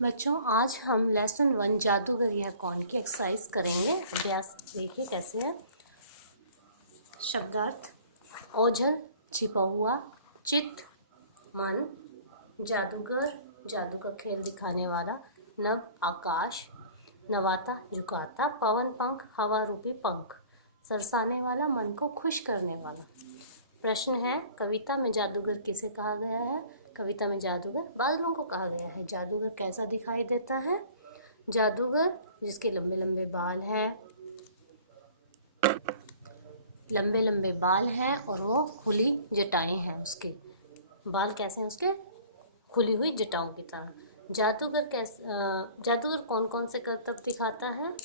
बच्चों, आज हम लेसन 1 जादूगर यह कौन की एक्सरसाइज करेंगे। अभ्यास देखिए कैसे है। शब्दार्थ: ओझल, छिपा हुआ, चित, मन, जादूगर, जादू का खेल दिखाने वाला, नभ, आकाश, नवाता, झुकाता, पवन, पंख, हवा रूपी पंख, सरसाने वाला, मन को खुश करने वाला। प्रश्न है, कविता में जादूगर किसे कहा गया है? कविता में जादूगर बादलों को कहा गया है। जादूगर कैसा दिखाई देता है? जादूगर जिसके लंबे लंबे बाल हैं और वो खुली जटाएं हैं। उसके बाल कैसे हैं? उसके खुली हुई जटाओं की तरह। जादूगर कौन कौन से करतब दिखाता है?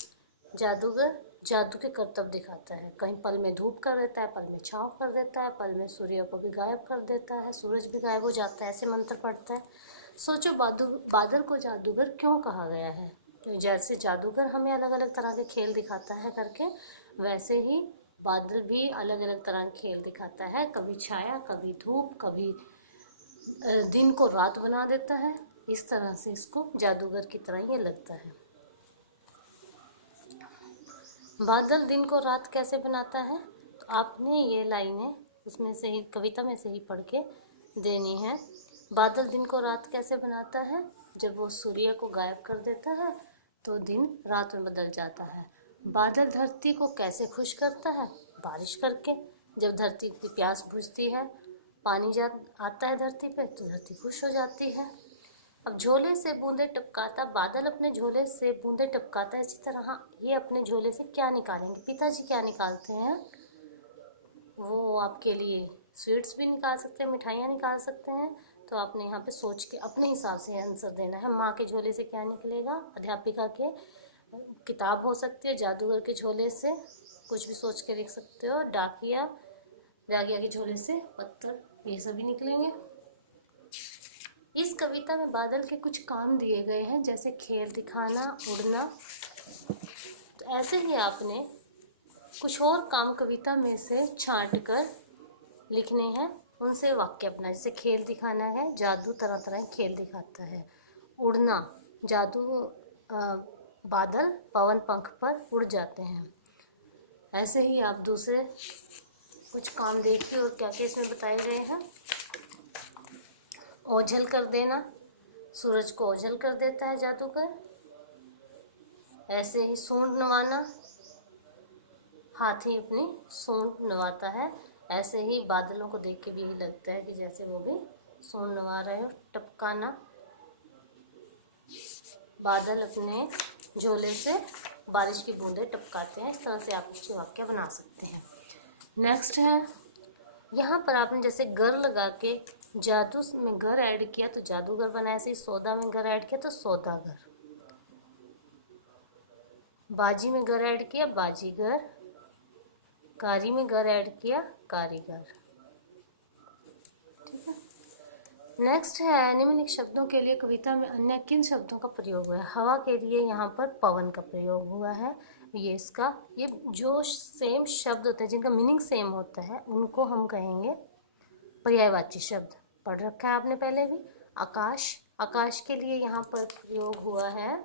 जादूगर जादू के करतब दिखाता है। कहीं पल में धूप कर देता है, पल में छाँव कर देता है, पल में सूर्य को भी गायब कर देता है, सूरज भी गायब हो जाता है, ऐसे मंत्र पढ़ता है। सोचो, बादल को जादूगर क्यों कहा गया है? तो जैसे जादूगर हमें अलग अलग तरह के खेल दिखाता है करके, वैसे ही बादल भी अलग अलग तरह के खेल दिखाता है। कभी छाया, कभी धूप, कभी दिन को रात बना देता है। इस तरह से इसको जादूगर की तरह ये लगता है। बादल दिन को रात कैसे बनाता है? तो आपने ये लाइनें उसमें से ही, कविता में से ही पढ़ के देनी है। बादल दिन को रात कैसे बनाता है? जब वो सूर्य को गायब कर देता है तो दिन रात में बदल जाता है। बादल धरती को कैसे खुश करता है? बारिश करके। जब धरती की प्यास बुझती है, पानी आता है धरती पे, तो धरती खुश हो जाती है। अब झोले से बूंदे टपकाता, बादल अपने झोले से बूंदे टपकाता है। इसी तरह ये अपने झोले से क्या निकालेंगे? पिताजी क्या निकालते हैं? वो आपके लिए स्वीट्स भी निकाल सकते हैं, मिठाइयाँ निकाल सकते हैं। तो आपने यहाँ पे सोच के अपने हिसाब से आंसर देना है। माँ के झोले से क्या निकलेगा? अध्यापिका के किताब हो सकती है। जादूगर के झोले से कुछ भी सोच के लिख सकते हो। डाकिया के झोले से पत्थर, ये सभी निकलेंगे। इस कविता में बादल के कुछ काम दिए गए हैं, जैसे खेल दिखाना, उड़ना। तो ऐसे ही आपने कुछ और काम कविता में से छांट कर लिखने हैं, उनसे वाक्य अपना। जैसे खेल दिखाना है, जादू तरह तरह के खेल दिखाता है। उड़ना, जादू बादल पवन पंख पर उड़ जाते हैं। ऐसे ही आप दूसरे कुछ काम देखिए और क्या क्या इसमें बताए गए हैं। ओझल कर देना, सूरज को ओझल कर देता है जादूगर। ऐसे ही सूंड नवाना, हाथी अपनी सूंड नवाता है। ऐसे ही बादलों को देख के भी यही लगता है कि जैसे वो भी सूंड नवा रहे हो। टपकाना, बादल अपने झोले से बारिश की बूंदें टपकाते हैं। इस तरह से आप कुछ वाक्य बना सकते हैं। नेक्स्ट है, यहाँ पर आपने जैसे गर लगा के जादू में घर ऐड किया तो जादूगर बना। ऐसे ही सौदा में घर ऐड किया तो सौदागर। बाजी में घर ऐड किया बाजीगर। कारी में घर ऐड किया कारीगर। ठीक है। नेक्स्ट है, निम्नलिखित शब्दों के लिए कविता में अन्य किन शब्दों का प्रयोग हुआ है? हवा के लिए यहाँ पर पवन का प्रयोग हुआ है। ये जो सेम शब्द होते हैं, जिनका मीनिंग सेम होता है, उनको हम कहेंगे पर्यायवाची शब्द। पढ़ रखा है आपने पहले भी। आकाश, आकाश के लिए यहाँ पर प्रयोग हुआ है,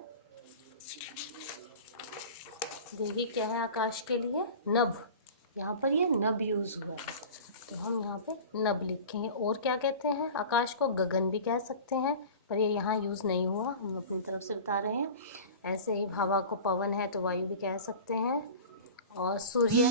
देखिए क्या है आकाश के लिए? नभ। यहाँ पर ये नभ यूज हुआ है, तो हम यहाँ पे नभ लिखेंगे। और क्या कहते हैं आकाश को? गगन भी कह सकते हैं, पर ये यहाँ यूज नहीं हुआ, हम अपनी तरफ से बता रहे हैं। ऐसे ही हवा को पवन है तो वायु भी कह सकते हैं। और सूर्य